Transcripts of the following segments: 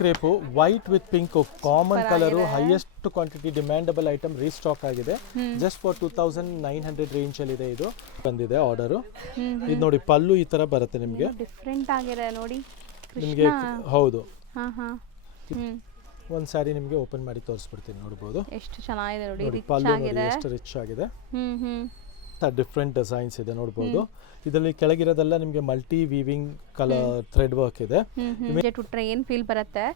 Crepe white with pink common colour highest quantity demandable item restock ಆಗಿದೆ. Just for 2900 range ಅಲ್ಲಿ ಇದೆ. ಇದು ಬಂದಿದೆ ಆರ್ಡರು. ಇದು ನೋಡಿ ಪಲ್ಲು ಈ ತರ ಬರುತ್ತೆ ನಿಮಗೆ. ಡಿಫರೆಂಟ್ ಆಗಿದೆ ನೋಡಿ ನಿಮಗೆ. ಹೌದು. ಹಾ ಹಾ. ಒಂದು ಸಾರಿ ನಿಮಗೆ ಓಪನ್ ಮಾಡಿ ತೋರಿಸ್ಬಿಡ್ತೀನಿ, ನೋಡ್ಬೋದು ಎಷ್ಟು ಚೆನ್ನಾಗಿದೆ ನೋಡಿ. ಪಲ್ಲು ನೋಡಿ ಎಷ್ಟು ರಿಚ್ ಆಗಿದೆ. ಡಿಫ್ರೆಂಟ್ ಡಿಸೈನ್ಸ್ ಇದೆ ನೋಡ್ಬೋದು. ಇದರಲ್ಲಿ ಕೆಳಗಿರೋದೆಲ್ಲ ನಿಮಗೆ multi weaving colour thread work ಇದೆ. ಉಟ್ರೆ ಏನ್ ಫೀಲ್ ಬರುತ್ತೆ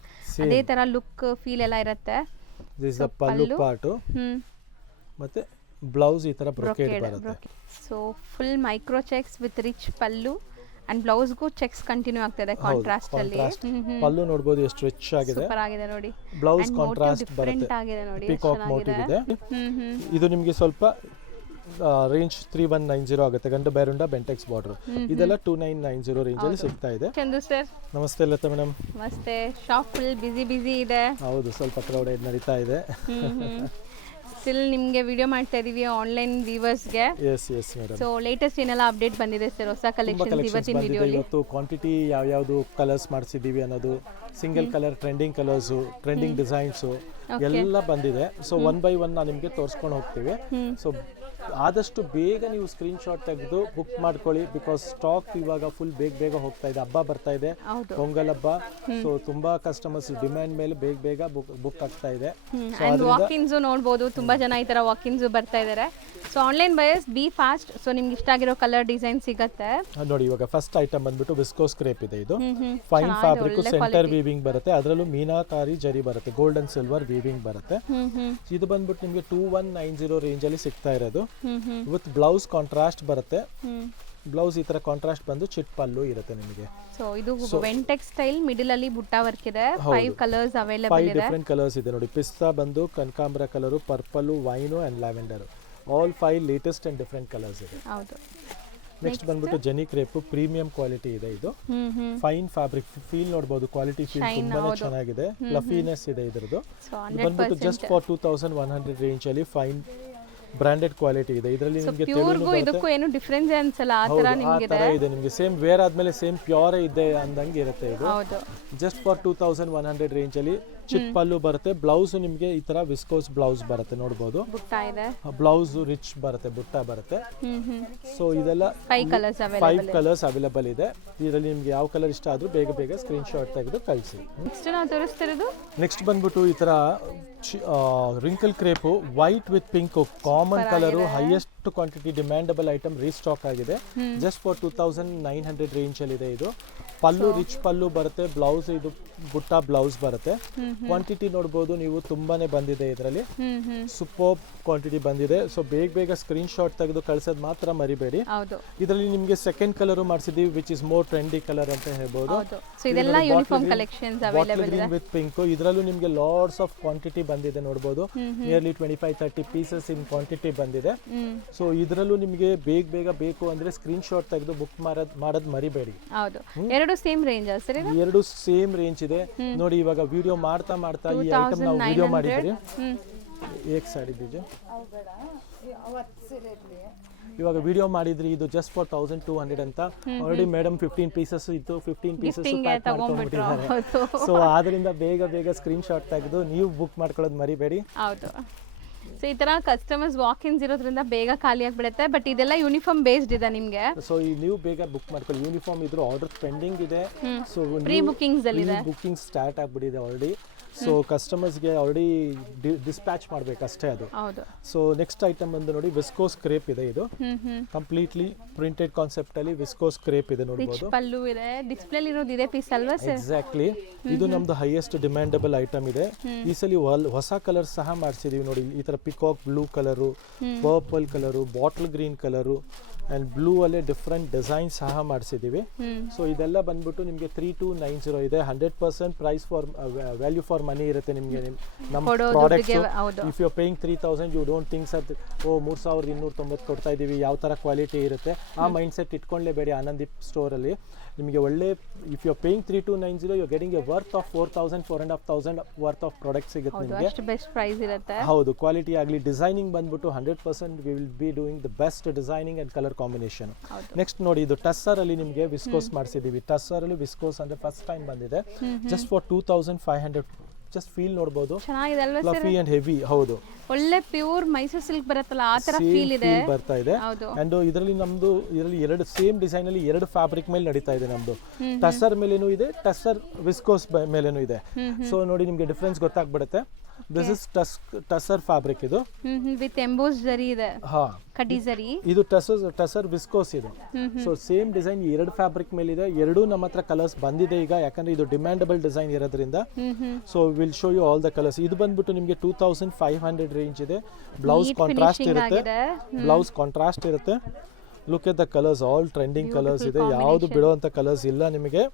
ಅದೇ ತರ ಲುಕ್ ಫೀಲ್ ಎಲ್ಲ ಇರುತ್ತೆ. ದಿಸ್ ದ ಪಲ್ಲು ಪಾರ್ಟ್ ಮತ್ತೆ ಬ್ಲೌಸ್ ಈ ತರ ಬ್ರೊಕೇಡ್ ಬರುತ್ತೆ. So full micro checks with rich pallu and blouse ಗು ಚೆಕ್ಸ್ ಕಂಟಿನ್ಯೂ ಆಗ್ತಿದೆ ಕಾಂಟ್ರಾಸ್ಟ್ ಅಲ್ಲಿ. ಪಲ್ಲು ನೋಡಬಹುದು ಎಷ್ಟು ರಿಚ್ ಆಗಿದೆ. ಸೂಪರ್ ಆಗಿದೆ ನೋಡಿ. ಬ್ಲೌಸ್ ಕಾಂಟ್ರಾಸ್ಟ್ ಬರುತ್ತೆ. ಪಿಕಾಕ್ ಮೋಟಿವ್ ಇದೆ. ಇದು ನಿಮಗೆ ಸ್ವಲ್ಪ ರೇಂಜ್ 3190 ಆಗುತ್ತೆ. ಗಂಡು ಬೈರುಂಡ ಬೆಂಟೆಕ್ಸ್ ಬಾರ್ಡರ್ ಇದೆಲ್ಲ 2990 ರೇಂಜ್ ಅಲ್ಲಿ ಸಿಗ್ತಾ ಇದೆ. ಚಂದು ಸರ್ ನಮಸ್ತೆ ಲತಾ ಮೇಡಮ್. ನಮಸ್ತೆ. ಶಾಪ್ ಫುಲ್ ಬಿಸಿ ಇದೆ. ಹೌದು, ಸ್ವಲ್ಪ ಕ್ರೌಡೆಡ್ ನಡೀತಾ ಇದೆ. ಸ್ಟಿಲ್ ನಿಮಗೆ ವಿಡಿಯೋ ಮಾಡ್ತಾ ಇದೀವಿ ಆನ್ಲೈನ್ ವ್ಯೂವರ್ಸ್ ಗೆ. Yes madam. ಸೊ ಲೇಟೆಸ್ಟ್ ಏನೆಲ್ಲ ಅಪ್ಡೇಟ್ ಬಂದಿದೆ ಸರ್ ಹೊಸ ಕಲೆಕ್ಷನ್ಸ್ ಇವತ್ತಿನ ವಿಡಿಯೋಲಿ? ಇವತ್ತು ಕ್ವಾಂಟಿಟಿ ಯಾವ್ಯಾವುದು ಕಲರ್ಸ್ ಮಾಡಿಸಿದೀವಿ ಅನ್ನೋದು, single colour trending colours, trending designs ಎಲ್ಲ ಬಂದಿದೆ. ಸೊ ಒನ್ ಬೈ ಒನ್ ನಾವು ನಿಮಗೆ ತೋರಿಸ್ಕೊಂಡು ಹೋಗ್ತೀವಿ. ಸೊ ಆದಷ್ಟು ಬೇಗ ನೀವು ಸ್ಕ್ರೀನ್ ಶಾಟ್ ತೆಗೆದು ಬುಕ್ ಮಾಡ್ಕೊಳ್ಳಿ. ಬಿಕಾಸ್ ಸ್ಟಾಕ್ ಇವಾಗ ಫುಲ್ ಬೇಗ ಹೋಗ್ತಾ ಇದೆ. ಹಬ್ಬ ಬರ್ತಾ ಇದೆ, ಪೊಂಗಲ್ ಹಬ್ಬ. ಸೊ ತುಂಬಾ ಕಸ್ಟಮರ್ಸ್ ಡಿಮ್ಯಾಂಡ್ ಮೇಲೆ ಬೇಗ ಬುಕ್ ಆಗ್ತಾ ಇದೆ. ವಾಕಿನ್ಸ್ ನೋಡಬಹುದು, ತುಂಬಾ ಜನ ಈ ತರ ವಾಕಿನ್ಸ್ ಬರ್ತಾ ಇದ್ದಾರೆ. So online buyers B fast. So ನಿಮ್ಗೆ ಇಷ್ಟ ಆಗಿರೋ ಕಲರ್ ಡಿಸೈನ್ ಸಿಗುತ್ತೆ ನೋಡಿ. ಇವಾಗ ಫಸ್ಟ್ ಐಟಮ್ ಬಂದ್ಬಿಟ್ಟು ವಿಸ್ಕೋಸ್ ಕ್ರೇಪ್ ಇದೆ. ಇದು ಫೈನ್ ಫ್ಯಾಬ್ರಿಕ್, ಸೆಂಟರ್ ವೀವಿಂಗ್ ಬರುತ್ತೆ. ಅದರಲ್ಲೂ ಮೀನಾಕಾರಿ ಜರಿ ಬರುತ್ತೆ, ಗೋಲ್ಡ್ ಅಂಡ್ ಸಿಲ್ವರ್ ವೀವಿಂಗ್ ಬರುತ್ತೆ. ಇದು ಬಂದ್ಬಿಟ್ಟು ನಿಮಗೆ 2190 ರೇಂಜ್ ಅಲ್ಲಿ ಸಿಗ್ತಾ ಇರೋದು. ವಿತ್ ಬ್ಲೌಸ್ ಕಾಂಟ್ರಾಸ್ಟ್ ಬರುತ್ತೆ. ಬ್ಲೌಸ್ ಈ ತರ ಕಾಂಟ್ರಾಸ್ಟ್ ಬಂದು ಚಿಟ್ ಪಲ್ಲು ಇರುತ್ತೆ ನಿಮಗೆ. ಸೊ ಇದು ವೆಂಟೆಕ್ಸ್ ಸ್ಟೈಲ್ ಮಿಡಲ್ ಅಲ್ಲಿ ಬುಟ್ಟ ವರ್ಕ್ ಇದೆ. 5 ಕಲರ್ಸ್ ಅವೈಲೇಬಲ್ ಇದೆ. 5 ಡಿಫರೆಂಟ್ ಕಲರ್ಸ್ ಇದೆ ನೋಡಿ. ಪಿಸ್ತಾ ಬಂದು ಕನಕಾಂಬರ colour, purple, wine and lavender. All 5 latest and different colours ಇದೆ. ಹೌದು. ನೆಕ್ಸ್ಟ್ ಬಂದ್ಬಿಟ್ಟು ಜೆನಿ ಕ್ರೇಪ್ ಪ್ರೀಮಿಯಂ ಕ್ವಾಲಿಟಿ ಇದೆ. ಇದು ಫೈನ್ ಫ್ಯಾಬ್ರಿಕ್ ಫೀಲ್ ನೋಡಬಹುದು. ಕ್ವಾಲಿಟಿ ಫೀಲ್ ತುಂಬಾನೇ ಚೆನ್ನಾಗಿದೆ. ಫ್ಲಫಿನೆಸ್ ಇದೆ ಇದರದು. ಬಂದ್ಬಿಟ್ಟು ಜಸ್ಟ್ ಫಾರ್ 2100 ರೇಂಜ್ ಅಲ್ಲಿ ಫೈನ್ ಬ್ರಾಂಡೆಡ್ ಕ್ವಾಲಿಟಿ ಇದೆ. ಇದರಲ್ಲಿ ನಿಮಗೆ ಪ್ಯೂರ್ಗೂ ಇದಕ್ಕೂ ಏನು ಡಿಫರೆನ್ಸ್ ಅನ್ಸಲ್ಲ. ಆ ತರ ನಿಮಗೆ ಇದೆ. ನಿಮಗೆ ಸೇಮ್ ವೇರ್ ಆದ್ಮೇಲೆ ಸೇಮ್ ಪ್ಯೂರ್ ಇದೆ ಅಂದಂಗೆ ಇರುತ್ತೆ ಇದು. ಹೌದು. ಜಸ್ಟ್ ಫಾರ್ 2100 ರೇಂಜ್ ಅಲ್ಲಿ ಚಿಟ್ ಪಲ್ಲು ಬರುತ್ತೆ. ಬ್ಲೌಸ್ ನಿಮಗೆ ಈ ತರ ವಿಸ್ಕೋಸ್ ಬ್ಲೌಸ್ ಬರುತ್ತೆ, ನೋಡಬಹುದು. ಬುಟ್ಟ ಇದೆ. ಬ್ಲೌಸ್ ರಿಚ್ ಬರುತ್ತೆ, ಬುಟ್ಟ ಬರುತ್ತೆ. ಸೊ ಇದೆಲ್ಲ 5 ಕಲರ್ಸ್ ಅವೈಲೇಬಲ್ ಇದೆ. ಇದರಲ್ಲಿ ನಿಮ್ಗೆ ಯಾವ ಕಲರ್ ಇಷ್ಟ ಆದ್ರೂ ಬೇಗ ಸ್ಕ್ರೀನ್ ಶಾಟ್ ತೆಗೆದು ಕಳಿಸಿ. ನೆಕ್ಸ್ಟ್ ನಾವು ತೋರಿಸ್ತಿರೋದು ನೆಕ್ಸ್ಟ್ ಬಂದ್ಬಿಟ್ಟು ಈ ತರ wrinkle crepe white with pink common colour highest quantity demandable item restock ಆಗಿದೆ. ಜಸ್ಟ್ ಫಾರ್ 2900 ರೇಂಜ್ ಅಲ್ಲಿ ಇದೆ. ಇದು ಪಲ್ಲು ರಿಚ್ ಪಲ್ಲು ಬರುತ್ತೆ. ಬ್ಲೌಸ್ ಇದು ಬುಟ್ಟ ಬ್ಲೌಸ್ ಬರುತ್ತೆ. ಕ್ವಾಂಟಿಟಿ ನೋಡಬಹುದು ನೀವು, ತುಂಬಾನೇ ಬಂದಿದೆ ಇದರಲ್ಲಿ. ಸೂಪರ್ ಕ್ವಾಂಟಿಟಿ ಬಂದಿದೆ. ಸೊ ಬೇಗ ಸ್ಕ್ರೀನ್ ಶಾಟ್ ತೆಗೆದು ಕಳ್ಸೋದು ಮಾತ್ರ ಮರಿಬೇಡಿ. ಇದರಲ್ಲಿ ನಿಮಗೆ ಸೆಕೆಂಡ್ ಕಲರ್ ಮಾಡಿಸಿದೀವಿ, which is more trendy colour ಅಂತ ಹೇಳ್ಬೋದು. With pink. ಇದರಲ್ಲೂ ನಿಮಗೆ ಲಾಟ್ಸ್ ಆಫ್ ಕ್ವಾಂಟಿಟಿ ಬಂದಿದೆ, ನೋಡಬಹುದು. ನಿಯರ್ಲಿ 25-30 ಪೀಸಸ್ ಇನ್ ಕ್ವಾಂಟಿಟಿ ಬಂದಿದೆ. ಸೊ ಇದರಲ್ಲೂ ನಿಮಗೆ ಬೇಗ ಬೇಕು ಅಂದ್ರೆ ಸ್ಕ್ರೀನ್ ಶಾಟ್ ತೆಗೆದು ಬುಕ್ ಮಾಡೋದು ಮರಿಬೇಡಿ. ಎರಡು ಸೇಮ್ ರೇಂಜ್ ಎರಡು ಸೇಮ್ ರೇಂಜ್ ಇದೆ ನೋಡಿ. ಇವಾಗ ವಿಡಿಯೋ ಮಾಡ್ತಾ ಈ ಐಟಮ್ ನಾವು ವಿಡಿಯೋ ಮಾಡಿದ್ರಿ. ಏಕ್ ಸಾಡಿ ದೀಜೆ. ಇವಾಗ ವಿಡಿಯೋ ಮಾಡಿದ್ರಿ, ಇದು ಜಸ್ಟ್ ಫಾರ್ 1200 ಅಂತ. ಆಲ್ರೆಡಿ ಮೇಡಮ್ 15 ಪೀಸಸ್ ಇತ್ತು, 15 ಪೀಸಸ್ ಪ್ಯಾಕ್ ಮಾಡ್ಕೊಂಡ್ಬಿಟ್ಟಿದ್ದಾರೆ. ಸೊ ಆದ್ರಿಂದ ಬೇಗ ಸ್ಕ್ರೀನ್ ಶಾಟ್ ತೆಗೆದು ನೀವು ಬುಕ್ ಮಾಡ್ಕೊಳ್ಳೋದು ಮರಿಬೇಡಿ. ಹೌದು. ಸೊ ಈ ತರ ಕಸ್ಟಮರ್ಸ್ ವಾಕ್-ಇನ್ಸ್ ಇರೋದ್ರಿಂದ ಬೇಗ ಖಾಲಿ ಆಗ್ಬಿಡುತ್ತೆ. ಬಟ್ ಇದೆಲ್ಲ ಯೂನಿಫಾರ್ಮ್ ಬೇಸ್ಡ್ ಇದೆ ನಿಮಗೆ. ಸೊ ನೀವು ಬೇಗ ಬುಕ್ ಮಾಡ್ಕೊಳ್ಳಿ. ಯೂನಿಫಾರ್ಮ್ ಇದ್ರು ಆರ್ಡರ್ ಪೆಂಡಿಂಗ್ ಇದೆ. ಸೊ ಪ್ರೀ ಬುಕಿಂಗ್ಸ್ ಅಲ್ಲಿ ಇದೆ. ಬುಕಿಂಗ್ ಸ್ಟಾರ್ಟ್ ಆಗ್ಬಿಟ್ಟಿದೆ ಆಲ್ರೆಡಿ. ಸೊ ಕಸ್ಟಮರ್ಸ್ಗೆ ಆಲ್ರೆಡಿ ಡಿಸ್ಪ್ಯಾಚ್ ಮಾಡ್ಬೇಕಷ್ಟೇ ಅದು. ಸೊ ನೆಕ್ಸ್ಟ್ ಐಟಮ್ ಬಂದು ನೋಡಿ ವಿಸ್ಕೋಸ್ ಕ್ರೇಪ್ ಇದೆ. ಇದು ಕಂಪ್ಲೀಟ್ಲಿ ಪ್ರಿಂಟೆಡ್ ಕಾನ್ಸೆಪ್ಟ್ ಅಲ್ಲಿ ವಿಸ್ಕೋಸ್ ಕ್ರೇಪ್ ಇದೆ, ನೋಡಬಹುದು. ಪಲ್ಲು ಇದೆ, ಡಿಸ್ಪ್ಲೇ ಇರೋದು ಇದೆ ಪೀಸ್ ಅಲ್ವಾ ಸರ್? ಎಕ್ಸಾಕ್ಟ್ಲಿ. ಇದು ನಮ್ದು ಹೈಯೆಸ್ಟ್ ಡಿಮ್ಯಾಂಡಬಲ್ ಐಟಮ್ ಇದೆ. ಈ ಸಲ ಹೊಸ ಕಲರ್ ಸಹ ಮಾಡಿಸಿದೀವಿ ನೋಡಿ. ಈ ತರ peacock blue colour, purple colour, bottle green colour and blue ಅಲ್ಲೇ ಡಿಫ್ರೆಂಟ್ ಡಿಸೈನ್ ಸಹ ಮಾಡಿಸಿದೀವಿ. ಸೊ ಇದೆಲ್ಲ ಬಂದ್ಬಿಟ್ಟು ನಿಮಗೆ 3290 ಇದೆ. 100% price for value for money ಇರುತ್ತೆ ನಿಮಗೆ. ನಮ್ಮ products if you are paying 3000 you don't thinks ಅದ್ 3290 ಕೊಡ್ತಾ ಇದೀವಿ, ಯಾವ ತರ ಕ್ವಾಲಿಟಿ ಇರುತ್ತೆ ಆ ಮೈಂಡ್ ಸೆಟ್ ಇಟ್ಕೊಳ್ಳೇಬೇಡಿ. ಆನಂದಿ ಸ್ಟೋರ್ ಅಲ್ಲಿ ನಿಮಗೆ ಒಳ್ಳೆ if you paying 3290 you getting a worth of 4000 4500 worth of product ಸಿಗುತ್ತೆ ಹೌದು ನಿಮಗೆ. ಅಷ್ಟು ಬೆಸ್ಟ್ ಪ್ರೈಸ್ ಇರುತ್ತೆ. ಹೌದು, ಕ್ವಾಲಿಟಿ ಆಗಲಿ ಡಿಸೈನಿಂಗ್ ಬಂದ್ಬಿಟ್ಟು 100% we will be doing the best designing and colour combination. Next ನೋಡಿ, ಇದು ಟಸ್ಸರ್ ಅಲ್ಲಿ ನಿಮಗೆ ವಿಸ್ಕೋಸ್ ಮಾಡಿಸಿದೀವಿ. ಟಸ್ಸರ್ ಅಲ್ಲಿ ವಿಸ್ಕೋಸ್ ಅಂದ್ರೆ ಫಸ್ಟ್ ಟೈಮ್ ಬಂದಿದೆ. Just for 2500. ಜಸ್ಟ್ ಫೀಲ್ ನೋಡಬಹುದು, ಚೆನ್ನಾಗಿದೆ ಅಲ್ವಾ ಸರ್? Fluffy and heavy. ಹೌದು, ಒಳ್ಳೆ ಪ್ಯೂರ್ ಮೈಸೂರು ಸಿಲ್ಕ್ ಬರುತ್ತಲ್ಲ ಆ ತರ ಫೀಲ್ ಇದೆ, ಬರ್ತಾ ಇದೆ. ಹೌದು. ಅಂಡ್ ಇದರಲ್ಲಿ ಎರಡು ಸೇಮ್ ಡಿಸೈನ್ ಅಲ್ಲಿ ಎರಡು ಫ್ಯಾಬ್ರಿಕ್ ಮೇಲೆ ನಡೀತಾ ಇದೆ ನಮ್ದು. ಟಸ್ಸರ್ ಮೇಲೇನೂ ಇದೆ, ಟಸ್ಸರ್ ವಿಸ್ಕೋಸ್ ಮೇಲೇನೂ ಇದೆ. ಸೊ ನೋಡಿ, ನಿಮ್ಗೆ ಡಿಫ್ರೆನ್ಸ್ ಗೊತ್ತಾಗ್ಬಿಡುತ್ತೆ. This is tussar fabric. ಇದು ವಿತ್ ಎಂಬೋಸ್ ಜರಿ ಇದೆ, ಹಾ ಕಡ್ಡಿ ಜರಿ. ಇದು ಟಸರ್ ವಿಸ್ಕೋಸ್ ಇದು. ಸೊ ಸೇಮ್ ಡಿಸೈನ್ ಎರಡು ಫ್ಯಾಬ್ರಿಕ್ ಮೇಲೆ ಇದೆ. ಎರಡೂ ನಮ್ಮ ಹತ್ರ ಕಲರ್ಸ್ ಬಂದಿದೆ ಈಗ, ಯಾಕಂದ್ರೆ ಇದು ಡಿಮ್ಯಾಂಡಬಲ್ ಡಿಸೈನ್ ಇರೋದ್ರಿಂದ. So will show you all the colours. ಇದು ಬಂದ್ಬಿಟ್ಟು ನಿಮಗೆ 2500 ರೇಂಜ್ ಇದೆ. ಬ್ಲೌಸ್ ಕಾಂಟ್ರಾಸ್ಟ್ ಇರುತ್ತೆ. ಬ್ಲೌಸ್ ಕಾಂಟ್ರಾಸ್ಟ್ ಇರುತ್ತೆ. Look at the colours, all trending colours ಇದೆ. ಯಾವುದು ಬಿಡುವಂತ ಕಲರ್ಸ್ ಇಲ್ಲ ನಿಮಗೆ.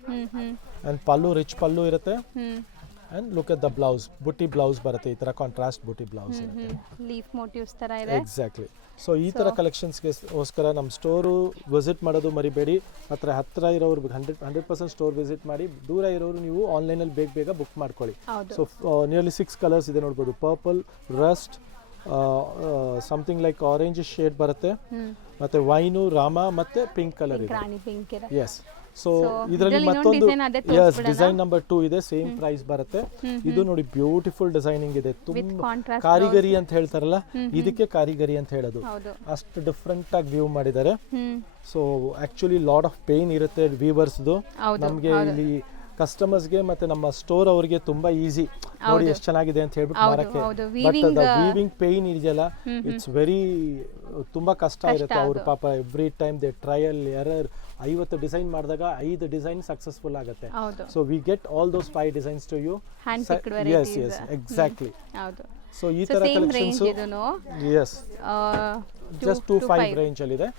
ಅಂಡ್ ಪಲ್ಲು ರಿಚ್ ಪಲ್ಲು ಇರುತ್ತೆ. And look at the blouse, ಬುಟ್ಟಿ ಬ್ಲೌಸ್ ಬರುತ್ತೆ. ಈ ತರ ಕಾಂಟ್ರಾಸ್ಟ್ ಬುಟ್ಟಿ ಬ್ಲೌಸ್ ಇರುತ್ತೆ. ಲೀಫ್ ಮೋಟಿವ್ಸ್ ತರ ಇದೆ. ಎಕ್ಸಾಕ್ಟ್ಲಿ. ಸೊ ಈ ತರ ಕಲೆಕ್ಷನ್ಸ್ಗೋಸ್ಕರ ನಮ್ಮ ಸ್ಟೋರು ವಿಸಿಟ್ ಮಾಡೋದು ಮರಿಬೇಡಿ. ಹತ್ರ ಇರೋರು 100% ಸ್ಟೋರ್ ವಿಸಿಟ್ ಮಾಡಿ. ದೂರ ಇರೋರು ನೀವು ಆನ್ಲೈನಲ್ಲಿ ಬೇಗ ಬುಕ್ ಮಾಡ್ಕೊಳ್ಳಿ. ಸೊ ನಿಯರ್ಲಿ 6 ಕಲರ್ಸ್ ಇದೆ ನೋಡ್ಬೋದು. Purple, Rust, something like orange shade ಬರುತ್ತೆ, ಮತ್ತೆ ವೈನು, ರಾಮ, ಮತ್ತೆ ಪಿಂಕ್ ಕಲರ್ ಇದೆ. ಎಸ್. ಸೊ ಇದರಲ್ಲಿ ಮತ್ತೊಂದು ಡಿಸೈನ್ ನಂಬರ್ 2 ಇದೆ. ಸೇಮ್ ಪ್ರೈಸ್ ಬರುತ್ತೆ. ಇದು ನೋಡಿ, ಬ್ಯೂಟಿಫುಲ್ ಡಿಸೈನಿಂಗ್ ಇದೆ. ತುಂಬಾ ಕಾರಿಗರಿ ಅಂತ ಹೇಳ್ತಾರಲ್ಲ, ಇದಕ್ಕೆ ಕಾರಿಗರಿ ಅಂತ ಹೇಳೋದು. ಅಷ್ಟು ಡಿಫ್ರೆಂಟ್ ಆಗಿ ವ್ಯೂ ಮಾಡಿದ್ದಾರೆ. So actually lot of pain ಇರುತ್ತೆ ವೀವರ್ಸ್ದು. ನಮ್ಗೆ ಇಲ್ಲಿ ಕಸ್ಟಮರ್ಸ್ಗೆ ಮತ್ತೆ ನಮ್ಮ ಸ್ಟೋರ್ ಅವರಿಗೆ ತುಂಬಾ ಈಸಿ. ನೋಡಿ ಎಷ್ಟು ಚೆನ್ನಾಗಿದೆ ಅಂತ ಹೇಳ್ಬಿಟ್ಟು ಮಾರಕ್ಕೆ. ಬಟ್ ದ ವೀವಿಂಗ್ ಪೇನ್ ಇದೆಯಲ್ಲ, ಇಟ್ಸ್ ವೆರಿ ತುಂಬಾ ಕಷ್ಟ ಇರುತ್ತೆ. ಅವ್ರು ಪಾಪ every time they trial error 50 design ಮಾಡಿದಾಗ 5 ಡಿಸೈನ್ ಸಕ್ಸಸ್ಫುಲ್ ಆಗುತ್ತೆ. So we get all those 5 ಡಿಸೈನ್ಸ್ ಟು ಯು. Yes exactly. ಸೊ ಈ ತರ ಕಲೆಕ್ಷನ್ಸ್ ಎಸ್ ಜಸ್ಟ್ 25 ರೇಂಜ್ ಅಲ್ಲಿ ಇದೆ.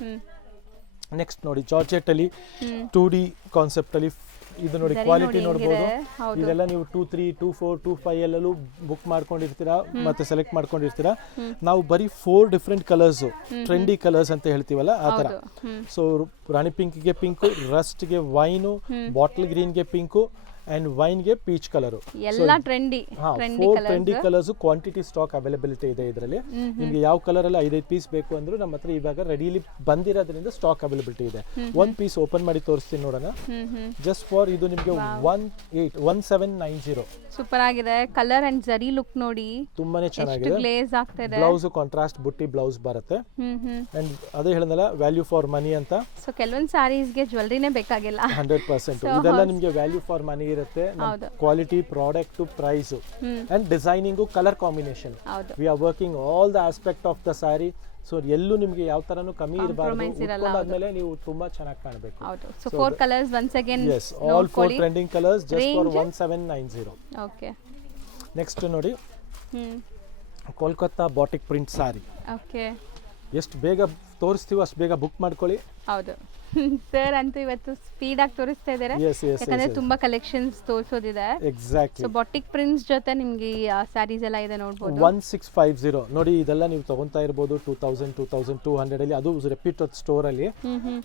ನೆಕ್ಸ್ಟ್ ನೋಡಿ, ಜಾರ್ಜೆಟ್ ಅಲ್ಲಿ 2D ಕಾನ್ಸೆಪ್ಟ್ ಅಲ್ಲಿ ಇದು ನೋಡಿ, ಕ್ವಾಲಿಟಿ ನೋಡಬಹುದು. ಇದೆಲ್ಲ ನೀವು 2-3, 2-4, 2-5 ಎಲ್ಲೂ ಬುಕ್ ಮಾಡ್ಕೊಂಡಿರ್ತೀರಾ ಮತ್ತೆ ಸೆಲೆಕ್ಟ್ ಮಾಡ್ಕೊಂಡಿರ್ತೀರಾ. ನಾವು ಬರೀ 4 ಡಿಫ್ರೆಂಟ್ ಕಲರ್ಸ್, ಟ್ರೆಂಡಿ ಕಲರ್ಸ್ ಅಂತ ಹೇಳ್ತೀವಲ್ಲ ಆ ತರ. ಸೊ ರಾಣಿ ಪಿಂಕ್ಗೆ ಪಿಂಕು, ರಸ್ಟ್ಗೆ ವೈನು, ಬಾಟಲ್ ಗ್ರೀನ್ಗೆ ಪಿಂಕು ಅಂಡ್ ವೈನ್ಗೆ ಪೀಚ್ ಕಲರ್. ಎಲ್ಲ trendy 4 trendy colours. Quantity stock availability ಇದೆ ಇದರಲ್ಲಿ. ನಿಮ್ಗೆ ಯಾವ ಕಲರ್ ಅಲ್ಲಿ 5 ಪೀಸ್ ಬೇಕು ಅಂದ್ರೂ ನಮ್ಮ ಹತ್ರ ಇವಾಗ ರೆಡಿಲಿ ಬಂದಿರೋದ್ರಿಂದ ಸ್ಟಾಕ್ ಅವೈಲಬಿಲಿಟಿ ಇದೆ. 1 ಪೀಸ್ ಓಪನ್ ಮಾಡಿ ತೋರಿಸ್ತೀನಿ ನೋಡೋಣ. ಜಸ್ಟ್ ಫಾರ್ ಇದು ನಿಮಗೆ 1790. ಸೂಪರ್ ಆಗಿದೆ. ಕಲರ್ ಅಂಡ್ ಜರಿ ಲುಕ್ ನೋಡಿ, ತುಂಬಾನೇ ಚೆನ್ನಾಗಿದೆ. ಗ್ಲೇಸ್ ಆಗ್ತಾ ಇದೆ. ಬ್ಲೌಸ್ ಕಾಂಟ್ರಾಸ್ಟ್ ಬುಟ್ಟಿ ಬ್ಲೌಸ್ ಬರುತ್ತೆ. ಅಂಡ್ ಅದೇ ಹೇಳಿದ್ನಲ್ಲ, ವ್ಯಾಲ್ಯೂ ಫಾರ್ ಮನಿ ಅಂತ. ಸೊ ಕೆಲವೊಂದು ಸಾರೀಸ್ ಗೆ ಜ್ಯುವೆಲರಿನೇ ಬೇಕಾಗಿಲ್ಲ. 100%. ಇದೆಲ್ಲ ನಿಮಗೆ ವ್ಯಾಲ್ಯೂ ಫಾರ್ ಮನಿ ಇರುತ್ತೆ. Quality, product, price and designing, colour combination. We are working all the aspect of the sari. So ಎಲ್ಲೂ ನಿಮಗೆ ಯಾವ ತರನು ಕಮ್ಮಿ ಇರಬಾರದು. ಉಟ್ಕೊಂಡಾದ್ಮೇಲೆ ನೀವು ತುಂಬಾ ಚೆನ್ನಾಗಿ ಕಾಣಬೇಕು. So 4 colours once again. yes, all 4 trending colors just for 1790. Okay. Next ನೋಡಿ, ಕೋಲ್ಕತ್ತಾ ಬಾಟಿಕ್ ಪ್ರಿಂಟ್ ಸಾರಿ. ಓಕೆ. ಎಷ್ಟು ಬೇಗ ತೋರಿಸ್ತೀವೋ ಅಷ್ಟು ಬೇಗ ಬುಕ್ ಮಾಡ್ಕೊಳ್ಳಿ. ಹೌದು ಸರ್, ಅಂತೂ ಇವತ್ತು ಸ್ಪೀಡ್ ಆಗಿ ತೋರಿಸ್ತಾ ಇದ್ದಾರೆ, ಯಾಕಂದ್ರೆ ತುಂಬಾ ಕಲೆಕ್ಷನ್ಸ್ ತೋರಿಸೋದಿದೆ. ಎಕ್ಸಾಕ್ಟ್ಲಿ. ಸೊ ಬಾಟಿಕ್ ಪ್ರಿಂಟ್ಸ್ ಜೊತೆ ನಿಮಗೆ ಸ್ಯಾರೀಸ್ ಎಲ್ಲ ಇದೆ ನೋಡಬಹುದು. 1650 ನೋಡಿ, ಇದೆಲ್ಲ ನೀವು ತಗೊಂತಾ ಇರಬಹುದು 2000 2200 ಅಲ್ಲಿ. ಅದು ರೆಪ್ಯೂಟೆಡ್ ಸ್ಟೋರ್ ಅಲ್ಲಿ.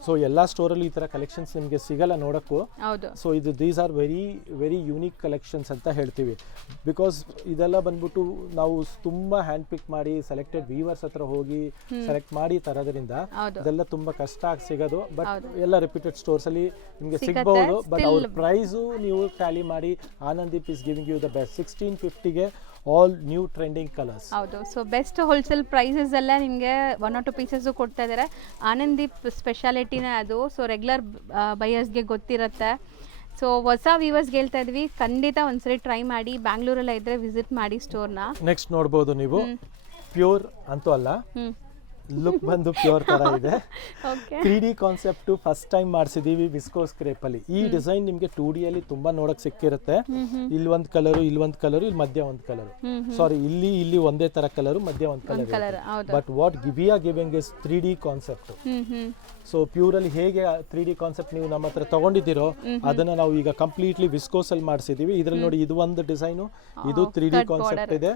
ಸೊ ಎಲ್ಲಾ ಸ್ಟೋರ್ ಅಲ್ಲಿ ಈ ತರ ಕಲೆಕ್ಷನ್ಸ್ ನಿಮಗೆ ಸಿಗಲ್ಲ ನೋಡಕ್ಕೂ. ಹೌದು. ಸೊ ಇದು these are very unique collections ಅಂತ ಹೇಳ್ತೀವಿ. ಬಿಕಾಸ್ ಇದೆಲ್ಲ ಬಂದ್ಬಿಟ್ಟು ನಾವು ತುಂಬಾ ಹ್ಯಾಂಡ್ ಪಿಕ್ ಮಾಡಿ ಸೆಲೆಕ್ಟೆಡ್ ವೀವರ್ಸ್ ಹತ್ರ ಹೋಗಿ ಸೆಲೆಕ್ಟ್ ಮಾಡಿ ತರೋದ್ರಿಂದ ಇದೆಲ್ಲ ತುಂಬಾ ಕಷ್ಟ ಆಗಿ ಸಿಗೋದು. ಬಟ್ ಎಲ್ಲ ರೆಪ್ಯೂಟೆಡ್ ಸ್ಟೋರ್ಸ್ ಅಲ್ಲಿ ನಿಮಗೆ ಸಿಗಬಹುದು. ಬಟ್ ಅವ್ರ ಪ್ರೈಸು ನೀವು ಟ್ಯಾಲಿ ಮಾಡಿ. Anandeep is giving you the best. 1650ಗೆ ಆಲ್ ನ್ಯೂ ಟ್ರೆಂಡಿಂಗ್ ಕಲರ್ಸ್. ಹೌದು. ಸೊ ಬೆಸ್ಟ್ ಹೋಲ್ಸೇಲ್ ಪ್ರೈಸಸ್ ಎಲ್ಲ ನಿಮಗೆ 1 or 2 ಪೀಸಸ್ ಕೊಡ್ತಾ ಇದ್ದಾರೆ. ಆನಂದೀಪ್ ಸ್ಪೆಷಾಲಿಟಿನೇ ಅದು. ಸೊ ರೆಗ್ಯುಲರ್ ಬಯರ್ಸ್ಗೆ ಗೊತ್ತಿರುತ್ತೆ. ಸೊ ಹೊಸ ವ್ಯೂವರ್ಸ್ಗೆ ಹೇಳ್ತಾ ಇದ್ವಿ, ಖಂಡಿತ ಒಂದ್ಸರಿ ಟ್ರೈ ಮಾಡಿ. ಬ್ಯಾಂಗ್ಳೂರಲ್ಲ ಇದ್ರೆ ವಿಸಿಟ್ ಮಾಡಿ ಸ್ಟೋರ್ನ. ನೆಕ್ಸ್ಟ್ ನೋಡ್ಬೋದು ನೀವು, ಪ್ಯೂರ್ ಅಂತೂ ಅಲ್ಲ, ಲುಕ್ ಬಂದು ಪ್ಯೂರ್ ತರ ಇದೆ. 3D ಕಾನ್ಸೆಪ್ಟ್ ಫಸ್ಟ್ ಟೈಮ್ ಮಾಡಿಸಿದೀವಿ ವಿಸ್ಕೋಸ್ ಕ್ರೇಪ್ ಅಲ್ಲಿ. ಈ ಡಿಸೈನ್ ನಿಮ್ಗೆ 2D ಅಲ್ಲಿ ತುಂಬಾ ನೋಡಕ್ ಸಿಕ್ಕಿರುತ್ತೆ. ಇಲ್ಲಿ ಒಂದ್ ಕಲರು, ಇಲ್ಲಿ ಒಂದ್ ಕಲರು, ಇಲ್ಲಿ ಮಧ್ಯ ಒಂದ್ ಕಲರು. ಸಾರಿ, ಇಲ್ಲಿ ಒಂದೇ ತರ ಕಲರು, ಮಧ್ಯ ಒಂದ್ colour. But what we are giving is 3D concept. So ಪ್ಯೂರಲ್ಲಿ ಹೇಗೆ 3D ಕಾನ್ಸೆಪ್ಟ್ ನೀವು ನಮ್ಮ ಹತ್ರ ತಗೊಂಡಿದ್ದೀರೋ ಅದನ್ನ ನಾವು ಈಗ ಕಂಪ್ಲೀಟ್ಲಿ ವಿಸ್ಕೋಸ್ ಅಲ್ಲಿ ಮಾಡಿಸಿದೀವಿ. ಇದ್ರಲ್ಲಿ ನೋಡಿ ಇದು ಒಂದು ಡಿಸೈನು, ಇದು 3D ಕಾನ್ಸೆಪ್ಟ್ ಇದೆ,